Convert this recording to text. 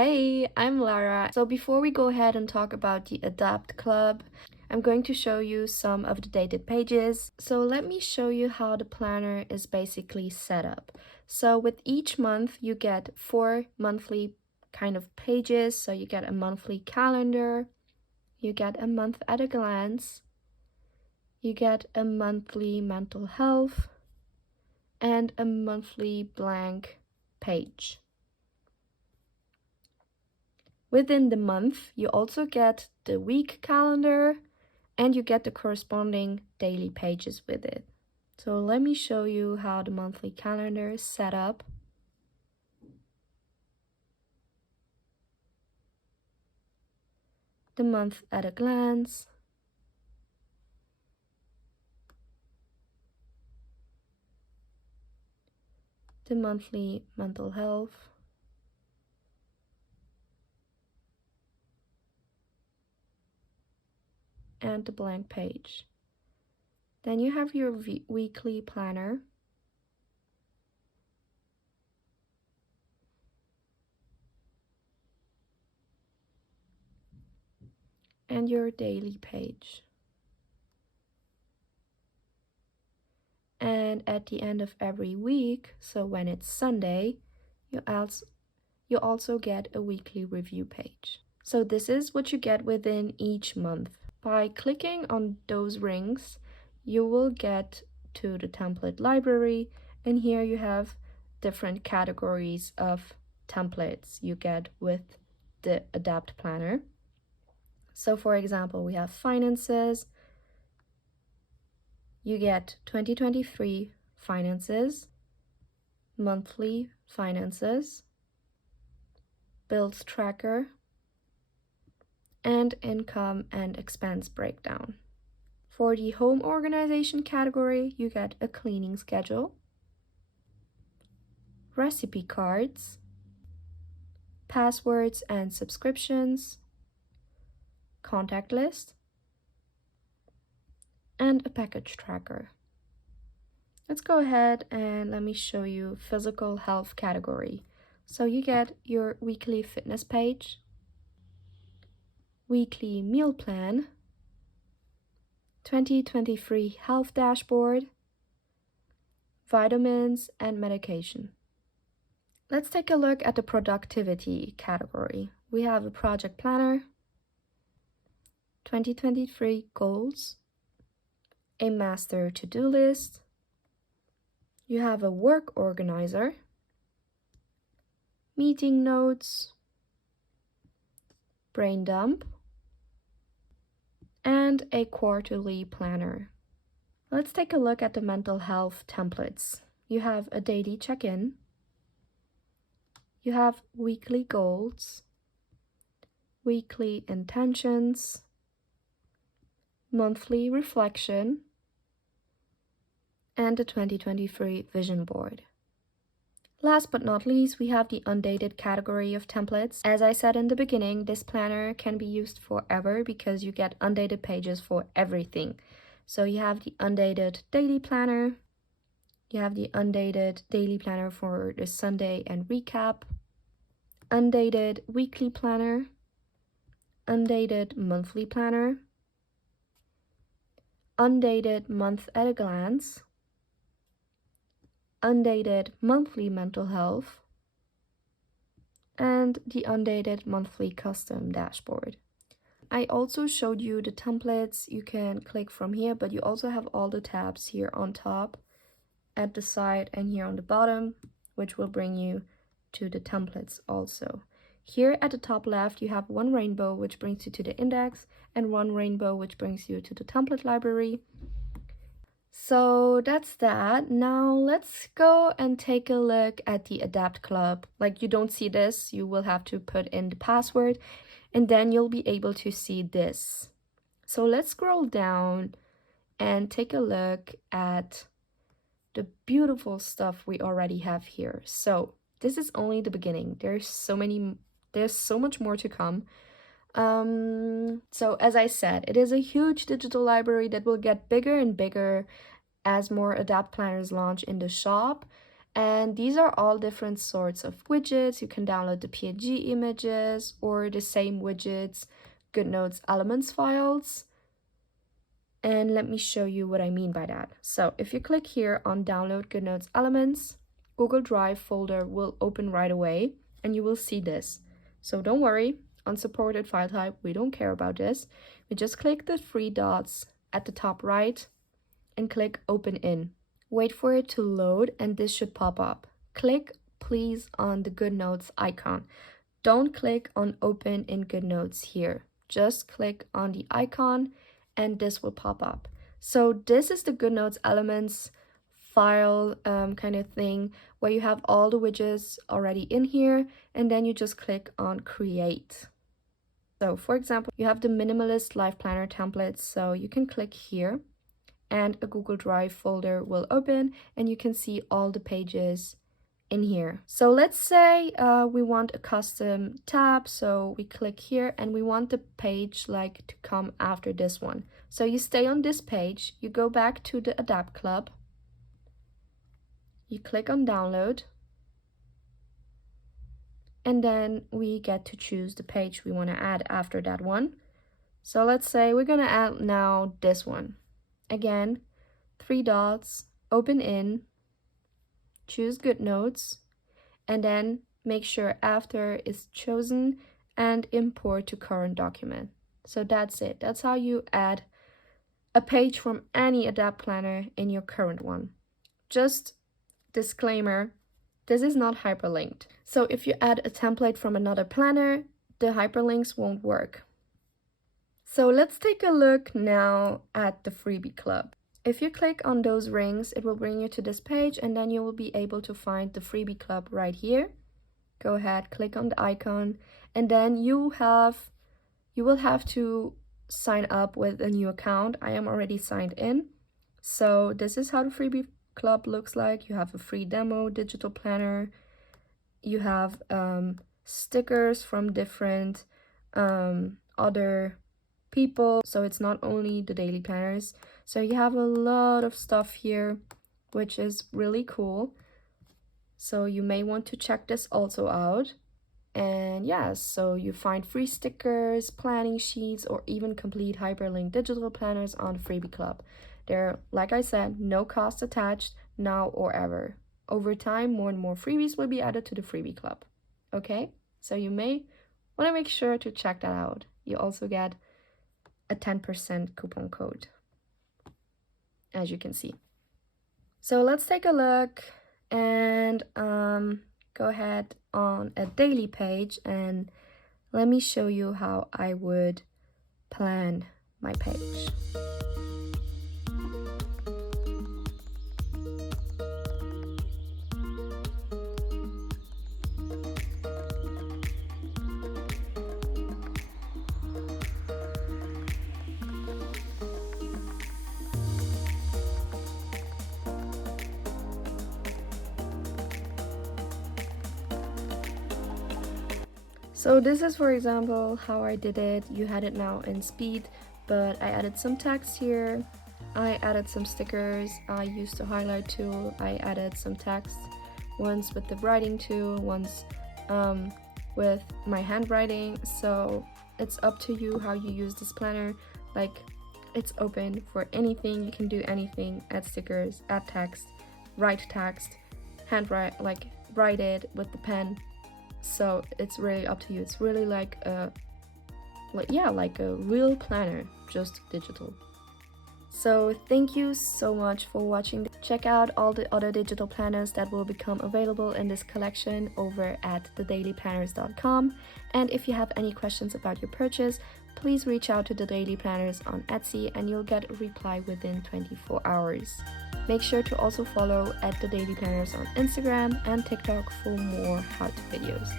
Hey, I'm Lara. So before we go ahead and talk about the Adapt Club, I'm going to show you some of the dated pages. So let me show you how the planner is basically set up. So with each month, you get 4 monthly kind of pages. So you get a monthly calendar, you get a month at a glance, you get a monthly mental health, and a monthly blank page. Within the month, you also get the week calendar and you get the corresponding daily pages with it. So let me show you how the monthly calendar is set up. The month at a glance. The monthly mental health. And the blank page. Then you have your weekly planner. And your daily page. And at the end of every week, so when it's Sunday, you also get a weekly review page. So this is what you get within each month. By clicking on those rings, you will get to the template library, and here you have different categories of templates you get with the Adapt Planner. So for example, we have finances. You get 2023 finances, monthly finances, bills tracker, and income and expense breakdown. For the home organization category, you get a cleaning schedule, recipe cards, passwords and subscriptions, contact list, and a package tracker. Let's go ahead and let me show you physical health category. So you get your weekly fitness page, weekly meal plan, 2023 health dashboard, vitamins and medication. Let's take a look at the productivity category. We have a project planner, 2023 goals, a master to-do list, you have a work organizer, meeting notes, brain dump, and a quarterly planner. Let's take a look at the mental health templates. You have a daily check-in, you have weekly goals, weekly intentions, monthly reflection, and the 2023 vision board. Last but not least, we have the undated category of templates. As I said in the beginning, this planner can be used forever because you get undated pages for everything. So you have the undated daily planner, you have the undated daily planner for the Sunday and recap, undated weekly planner, undated monthly planner, undated month at a glance, undated monthly mental health, and the undated monthly custom dashboard. I also showed you the templates. You can click from here, but you also have all the tabs here on top, at the side, and here on the bottom, which will bring you to the templates also. Here at the top left, you have one rainbow, which brings you to the index, and one rainbow, which brings you to the template library. So that's that. Now let's go and take a look at the Adapt Club. Like, you don't see this, you will have to put in the password and then you'll be able to see this. So let's scroll down and take a look at the beautiful stuff we already have here. So this is only the beginning. There's so much more to come. So as I said, it is a huge digital library that will get bigger and bigger as more Adapt planners launch in the shop. And these are all different sorts of widgets. You can download the PNG images or the same widgets, GoodNotes elements files. And let me show you what I mean by that. So if you click here on download GoodNotes elements, Google Drive folder will open right away and you will see this. So don't worry, unsupported file type, we don't care about this. We just click the three dots at the top right and click open in. Wait for it to load and this should pop up. Click please on the GoodNotes icon. Don't click on open in GoodNotes here. Just click on the icon and this will pop up. So this is the GoodNotes elements file kind of thing where you have all the widgets already in here and then you just click on create. So for example, you have the minimalist life planner templates, so you can click here and a Google Drive folder will open and you can see all the pages in here. So let's say we want a custom tab, so we click here and we want the page like to come after this one. So you stay on this page, you go back to the Adapt Club, you click on download, and then we get to choose the page we want to add after that one. So let's say we're going to add now this one. Again, three dots, open in, choose GoodNotes, and then make sure after is chosen and import to current document. So that's it. That's how you add a page from any Adapt Planner in your current one. Just disclaimer, this is not hyperlinked. So if you add a template from another planner, the hyperlinks won't work. So let's take a look now at the Freebie Club. If you click on those rings, it will bring you to this page and then you will be able to find the Freebie Club right here. Go ahead, click on the icon, and then you will have to sign up with a new account. I am already signed in. So this is how the Freebie Club looks like. You have a free demo digital planner. You have stickers from different other people, so it's not only the daily planners. So you have a lot of stuff here, which is really cool. So you may want to check this also out. And yeah, so you find free stickers, planning sheets, or even complete hyperlink digital planners on Freebie Club. There, like I said, no cost attached now or ever. Over time, more and more freebies will be added to the Freebie Club. Okay, so you may want to make sure to check that out. You also get a 10% coupon code, as you can see. So let's take a look and go ahead on a daily page and let me show you how I would plan my page. So this is, for example, how I did it. You had it now in speed, but I added some text here. I added some stickers. I used the highlight tool. I added some text, once with the writing tool, once with my handwriting. So it's up to you how you use this planner. Like, it's open for anything. You can do anything. Add stickers, add text, write text, write it with the pen. So it's really up to you. It's really like a real planner, just digital. So thank you so much for watching. Check out all the other digital planners that will become available in this collection over at thedailyplanners.com. And if you have any questions about your purchase, please reach out to the Daily Planners on Etsy and you'll get a reply within 24 hours. Make sure to also follow at the Daily Planners on Instagram and TikTok for more how-to videos.